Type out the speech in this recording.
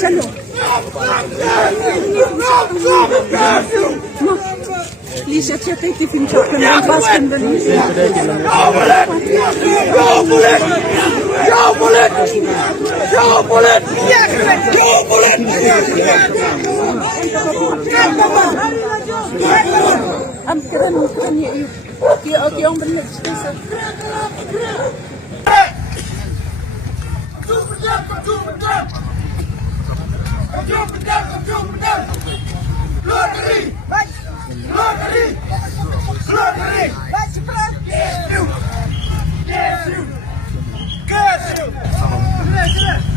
شنو؟ ليش اتشقيتي في مشاكل الباسكن بالنسبة؟ أم كرن يوم بالنسبة Yes, you.